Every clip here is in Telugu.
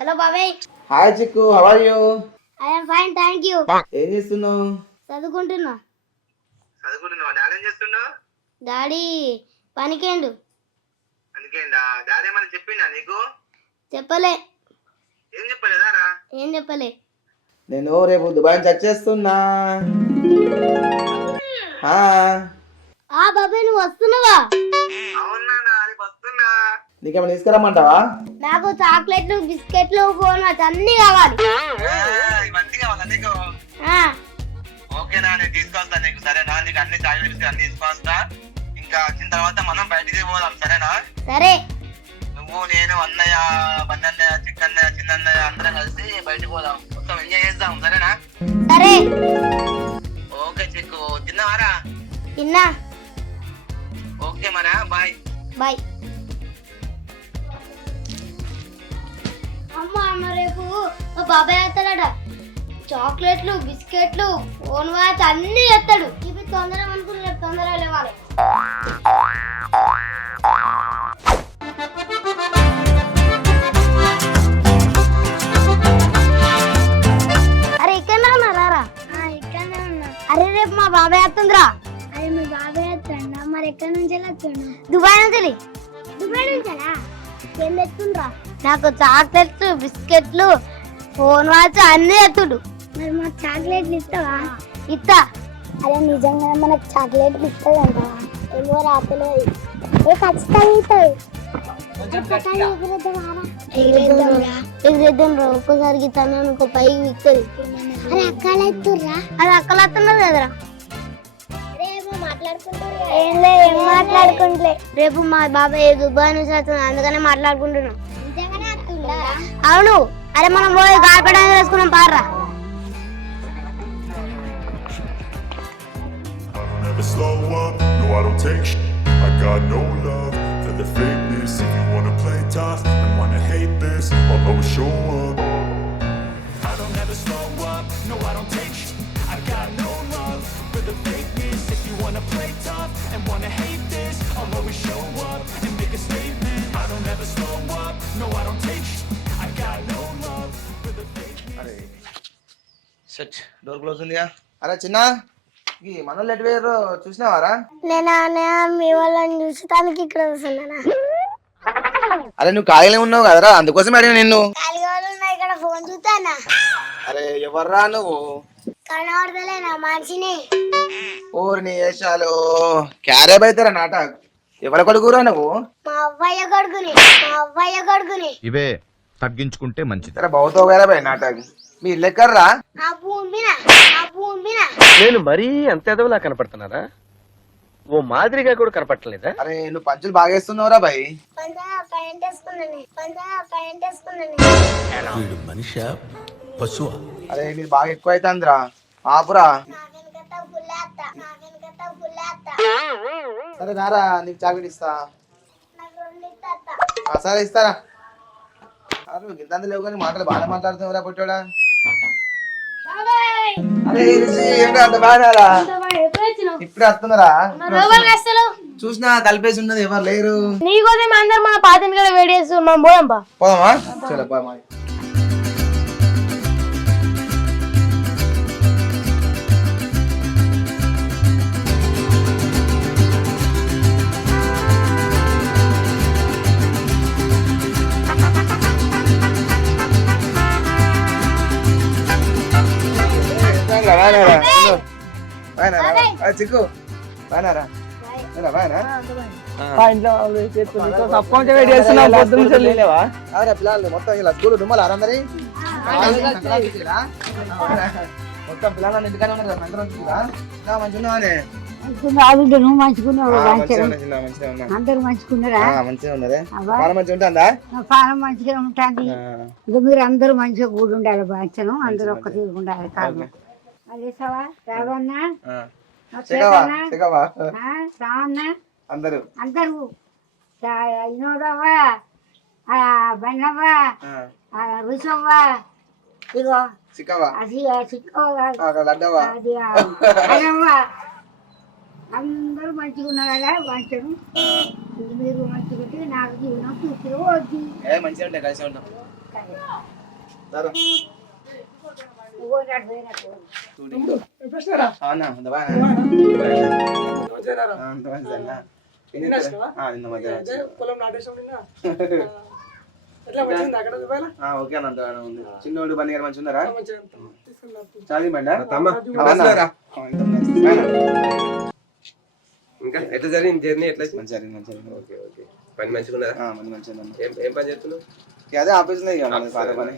హలో బాబాయ్. Hi Chikku, how are you? I am fine, thank you. ఏం చేస్తున్నావు? చదువుకుంటున్నా. చదువుకుంటున్నావా? డాడీ ఏం చేస్తున్నావు? డాడీ పనికేండు. పనికేండా? డాడీ ఏమని చెప్పిండా నీకు? చెప్పలే. ఏం చెప్పలేదా రా? ఏం చెప్పలే. నేను రేపు దుబాయ్ నుంచి వచ్చేస్తున్నా. బాబాయ్ నువ్వు వస్తున్నావా? అవునా, రేపు వస్తున్నా. నీకేమైనా తీసుకురమ్మంటావా? నాకు చాక్లెట్లు, బిస్కెట్లు, ఫోన్ అన్నీ కావాలి. ఇవన్నీ కావాలా నీకు? ఓకేనా, నేను తీసుకొస్తా నీకు. సరేనా? నీకు అన్ని చాక్లెట్స్ అన్ని తీసుకొస్తా. ఇంకా వచ్చిన తర్వాత మనం బయటికి పోదాం, సరేనా? సరే. నువ్వు, నేను, అన్నయ్య, బన్నన్నయ్య, చిక్కన్నయ్య, చిన్నన్నయ్య అందరం కలిసి బయటికి పోదాం. మొత్తం ఎంజాయ్ చేద్దాం, సరేనా? సరే. ఓకే చిక్కు, తిన్నావారా? తిన్నా. ఓకే మరా, బాయ్. బాయ్. అమ్మ రేపు బాబాయ్ వస్తాడట. చాక్లెట్లు, బిస్కెట్లు, ఫోన్ వాచ్ అన్ని ఎత్తాడు. ఇవి తొందరగా అనుకుని రేపు తొందరగా లేవాలి. అరే ఇక్కడనే ఉన్నారా? ఇక్కడనే ఉన్నా. అరే రేపు మా బాబాయ్ వస్తుందిరా. అరే మీ బాబాయ్ వస్తుందా? మరి ఎక్కడి నుంచి వస్తుండు? దుబాయ్ నుంచి. దుబాయ్ నుంచా? ఏం తెచ్చుకుండ్రా? నాకు చాక్లెట్లు, బిస్కెట్లు, ఫోన్ వాచ్ అన్ని ఎత్తుడు. మరి మాకు చాక్లెట్లు ఇస్తావా? ఇస్తా. అరే నిజంగా మనకు చాక్లెట్లు ఇస్తాదంట. ఏమో రాతలేదు. ఖచ్చితంగా ఇస్తాయి. ఎగిరేద్దాం రా. ఒక్కసారి ఇస్తాను అనుకో, పైకి విక్తుంది. అరే అక్కలు ఎత్తుర్రా. అది అక్కలు వస్తున్నారు కదరా. ఏం మాట్లాడుకుంటలే. రేపు మా బాబాయ్ దుబాయ్ నుంచి వస్తుంది, అందుకనే మాట్లాడుకుంటున్నాం. అవును. అరే మనం పోయి గార్పెట్ వేసుకున్నాం, పార్రా. Slow up, no I don't take shit. I got no love for the fakeness. If you wanna play tough and wanna hate this, I'll always show up. I don't ever slow up, no I don't take shit. I got no love for the fakeness. If you wanna play tough and wanna hate this, I'll always show up and make a statement. I don't ever slow up, no I don't take shit. I got no love for the fakeness. అరే షట్, డోర్ క్లోజ్ ఉందిగా. అరే చిన్న, ఈ మనోళ్ళు ఎటు వేరు చూసినావారా? నేనా మీ వాళ్ళని చూసడానికి ఇక్కడ వస్తున్నానా? అరే నువ్వు ఖాళీగా ఉన్నావు కదరా, అందుకోసం అడిగిన నిన్ను. ఖాళీగా ఉన్నా, ఇక్కడ ఫోన్ చూస్తానా. అరే ఎవర్రా నువ్వు? కనబడతలేనా మనిషిని? ఓర్ని వేషాలు క్యారేబ్ అవుతారా నాటక్. ఎవరి కొడుకురా నువ్వు? మా అవ్వయ్య కొడుకుని. ఇవే తగ్గించుకుంటే మంచిది. అరే బహుతో క్యారేబ్ నాటక్. మీ ఇల్లు ఎక్కర్రా? ఆ భూమిన. నేను మరీ అంత ఎదవలా కనపడుతున్నారా? ఓ మాదిరిగా కూడా కనపడలేదా? అరే నువ్వు పంచులు బాగా వేస్తున్నావురా భయ్. మనిషా పశువా? అరే నీది బాగా ఎక్కువ అవుతుందిరా, ఆపురా. సరే నారా, నీకు చాక్లెట్ ఇస్తా. సరే ఇస్తారా. అరే గింత లేవు కానీ మాటలు బాగా మాట్లాడుతున్నావురా పుట్టోడా. అరే అంత బాగా ఇప్పుడే వస్తున్నారా? చూసినా కలిపేసి ఉన్నది, ఎవరు లేరు. నీకోసం అందరు మన పాతిని కూడా వేడి చేస్తున్నాం. మనం పోదాంపా. పోదామా? చలో పోదామా. చిక్కు బాగా పిల్లలు మొత్తం ఇలా స్కూల్ దుమ్మలు అందరి మొత్తం పిల్లలు ఇంటికానే ఉన్నారు కదా, మంచిగా అందరు మంచిగున్నారా? మంచిగా ఉన్నదే. మంచిగా ఉంటుందా? పానం మంచిగా ఉంటుంది. ఇక మీరు అందరూ మంచిగా కూడి ఉండాలి. బాధ్యను అందరూ ఒక్క తీరు ఉండాలి. కారణం అదేసావా రావన్నా అందరూ వినోదవ్వా, బన్నవ్వా, రుచవ్వా, ఇగో అది చిక్కవ్వా, అది అందరూ మంచిగా ఉన్నారు కదా. మంచిగా ఇది మీరు మంచి పెట్టి నాకు జీవనం చూసి వద్దు మంచిగా ఉంటాయి కలిసి ఉంటాం చిన్నోడు బండి గారు మంచి ఉన్నారా చాలీ బండి ఇంకా ఎట్లా జరిగింది జర్నీ ఎట్లా మంచిగా ఓకే ఓకే పని మంచిగా ఉన్నదా మంచిగా ఏం పని చేస్తున్నావు అదే ఆఫీస్ లో ఇక మన సారే పని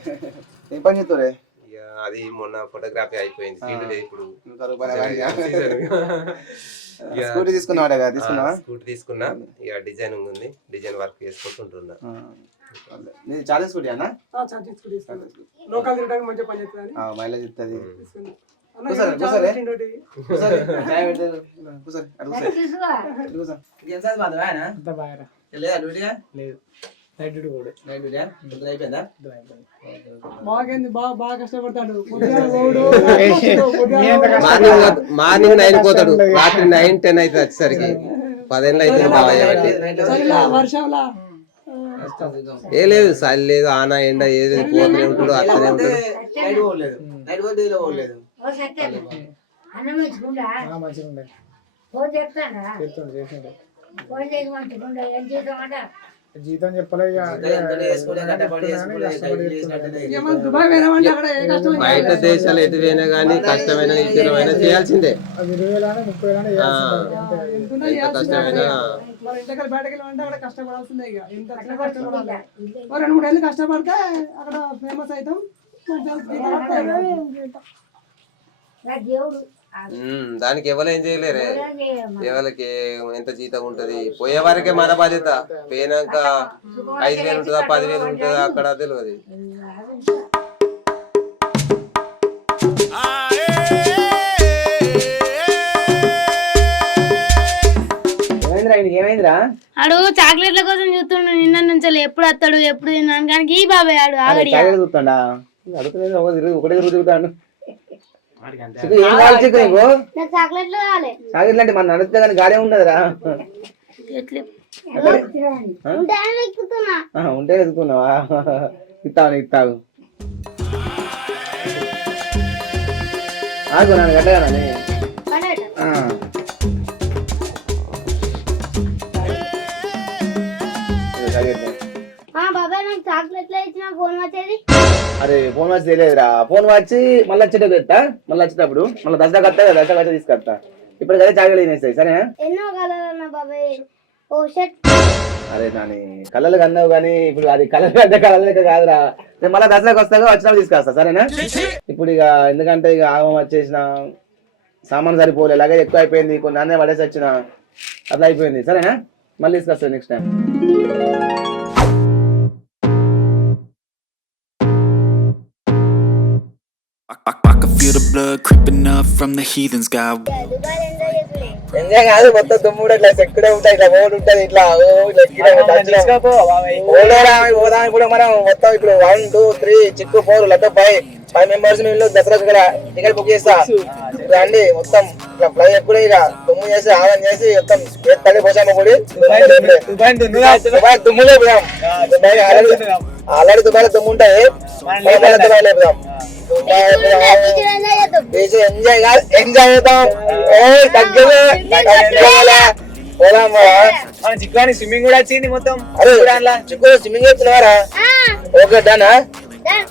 ఏం పని చేస్తావు రే ఇక అది మొన్న ఫోటోగ్రఫీ అయిపోయింది ఫీల్డ్ డే ఇప్పుడు స్కూటీ తీసుకున్నావాడే కదా తీసుకున్నావా స్కూటీ తీసుకున్నా ఇక డిజైన్ ఉంది డిజైన్ వర్క్ చేసుకుంటుంటున్నా చాలా స్కూటీ అన్న లోకల్ తిరగడానికి మంచిగా పని చేస్తుంది మైలేజ్ ఇస్తుంది బాగా కష్టపడతాడు మార్నింగ్ 9 పోతాడు రాత్రి 9-10 అయితే వచ్చేసరికి 10 ఏళ్ళు అయితే వర్షంలా ఏ లేదు చలి లేదు ఆన ఎండ ఏది పోతూనే ఉంటాడు అట్లనే ఉంటాడు అన్నం మంచిగుండా ఫోన్ చేస్తాడా ఫోన్ చేసి మంచిగుండా ఏం చేద్దామట జీతం చెప్పలేదు బయట దేశాలు ఎటు పోయినా కానీ కష్టమైన నిత్యమైన చేయాల్సిందే 20,000 కష్టమైన కష్టపడాల్సిందే ఇక ఎంత కష్టపడాలి 2-3 ఏళ్ళు కష్టపడితే అక్కడ ఫేమస్ అవుతాం దేవుడు దానికి ఎవరు ఏం చేయలేరే ఎవరికి ఎంత జీతం ఉంటది పోయే వరకే మన బాధ్యత పోయినాక 5,000 ఉంటుందా 10,000 ఉంటుందా అక్కడ తెలియదు ఏమైందిరా ఆడు చాక్లెట్ల కోసం చూస్తుండు నిన్న నుంచి ఎప్పుడు వస్తాడు ఎప్పుడు తిన్నాను కానీ ఈ బాబాయ్ ఆడు ఆగడి చూస్తాడా అడుగుతుంది ఒకటే తిరుగుతాడు ఏం కావాలి చిక్కు నీకు చాక్లెట్లు కావాలి చాక్లెట్లు అంటే మన నడిస్తే కానీ గాడే ఉండదురా ఉంటే వెతుకున్నావా ఇస్తావు ఆగు నన్ను గట్టగానే బాబాయ్ నాకు చాక్లెట్లు ఇచ్చిన ఫోన్ వచ్చేది అరే ఫోన్ వచ్చి తెలియదురా ఫోన్ వచ్చి మళ్ళీ వచ్చేటప్పుడు ఎత్తా మళ్ళీ వచ్చేటప్పుడు మళ్ళీ దసరా కట్టా కదా దసరా కట్ట తీసుకొస్తా ఇప్పుడు కదా చాక్లెట్ తినేస్తాయి సరేనా ఎన్నో కలర్ బాబాయ్ ఓ షర్ట్ అరే నాని కళ్ళలు కన్నావు కానీ ఇప్పుడు అది కలర్ పెద్ద కలర్ లెక్క కాదురా నేను మళ్ళీ దసరాకి వస్తాగా వచ్చినప్పుడు తీసుకొస్తా సరేనా ఇప్పుడు ఇక ఎందుకంటే ఇక ఆగం వచ్చేసిన సామాన్ సరిపోలే ఇలాగే ఎక్కువ అయిపోయింది కొన్ని అన్నీ పడేసి వచ్చిన అట్లా అయిపోయింది సరేనా మళ్ళీ తీసుకొస్తా next time I can feel the blood creeping up from the heathens got enjoy కాదు మొత్తం దుమ్ముడు ఇట్లా సెక్కుడే ఉంటాయి ఇట్లా ఓడి ఉంటుంది ఇట్లా పోదాం ఇప్పుడు మనం మొత్తం ఇప్పుడు 1, 2, 3 చిక్కు 4 లడ్డు 5 మెంబర్స్ మేము దసరాకు ఇక్కడ టికెట్ బుక్ చేస్తా రండి మొత్తం ఇట్లా ఫ్లై ఎప్పుడే ఇక దుమ్ము చేసి ఆగం చేసి మొత్తం తల్లి పోసాము కూడా దుమ్ములే పోయాం ఆల్రెడీ దుబాయ్ దుమ్ము ఉంటాయి దుబాయ్ లేపుదాం ఎంజాయ్ ఎంజాయ్ చేద్దాం చిక్కుని స్విమ్మింగ్ కూడా వచ్చింది మొత్తం చిక్కు స్విమ్మింగ్ చేస్తున్నావారా ఓకే డనా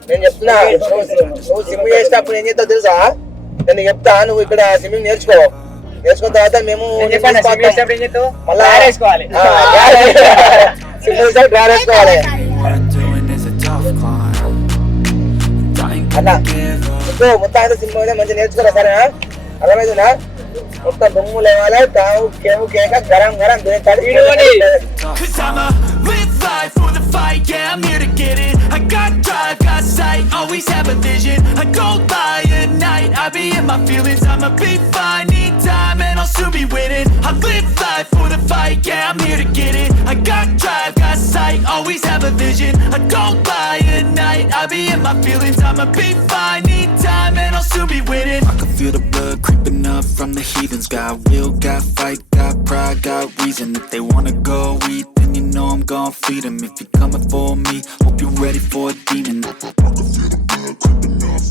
నేను చెప్తున్నా నువ్వు స్విమ్మింగ్ చేసేటప్పుడు ఏం చేస్తావు తెలుసా నేను చెప్తా నువ్వు ఇక్కడ స్విమ్మింగ్ నేర్చుకున్న తర్వాత మేము అలా మొత్తం అయితే స్విమ్మింగ్ మంచిగా నేర్చుకోరా సరే అర్థమైందా మొత్తం దుమ్ము లేవాలి కావు కేవు కేక garam garam life for the fight, yeah, I'm here to get it. I got drive, got sight, always have a vision. I go by at night, I be in my feelings. I'ma be fine, need time, and I'll soon be winning. I live life for the fight, yeah, I'm here to get it. I got drive, got sight, always have a vision. I go by at night, I be in my feelings. I'ma be fine, need time, and I'll soon be winning. I can feel the blood creeping up from the heathens. Got will, got fight, got pride, got we reason. If they wanna go eat, then you know I'm gon' feed 'em. If you're coming for me, hope you're ready for a demon.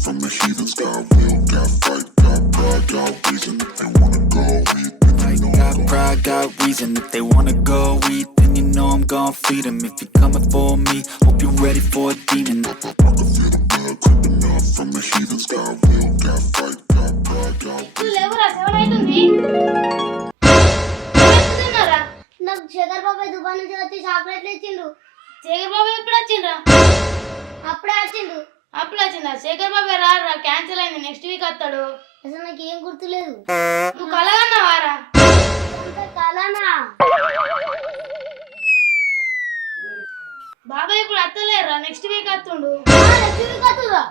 From the heathens, got will, got fight, got pride, got reason. If they wanna go eat, then you know Got pride, got reason. If they wanna go eat, then you know I'm gon' feed 'em. If you're coming for me, hope you're ready for a demon. I can feel the blood creeping up from the heathens, got will, got fight, got pride, got నాకు శేఖర్ బాబాయ్ దుబాయ్ నుంచి వచ్చి చాక్లెట్లు ఇచ్చిండు. శేఖర్ బాబాయ్ ఎప్పుడు వచ్చిండ్రా? అప్పుడే వచ్చిండు. అప్పుడు వచ్చిందా? శేఖర్ బాబాయ్ రారా, క్యాన్సిల్ అయింది, నెక్స్ట్ వీక్ వస్తాడు. అసలు నాకు ఏం గుర్తులేదు. నువ్వు కలగన్నావారా? కలనా? బాబాయ్ ఇప్పుడు వస్తలేరా, నెక్స్ట్ వీక్ వస్తుండు. నెక్స్ట్ వీక్ వస్తుందా?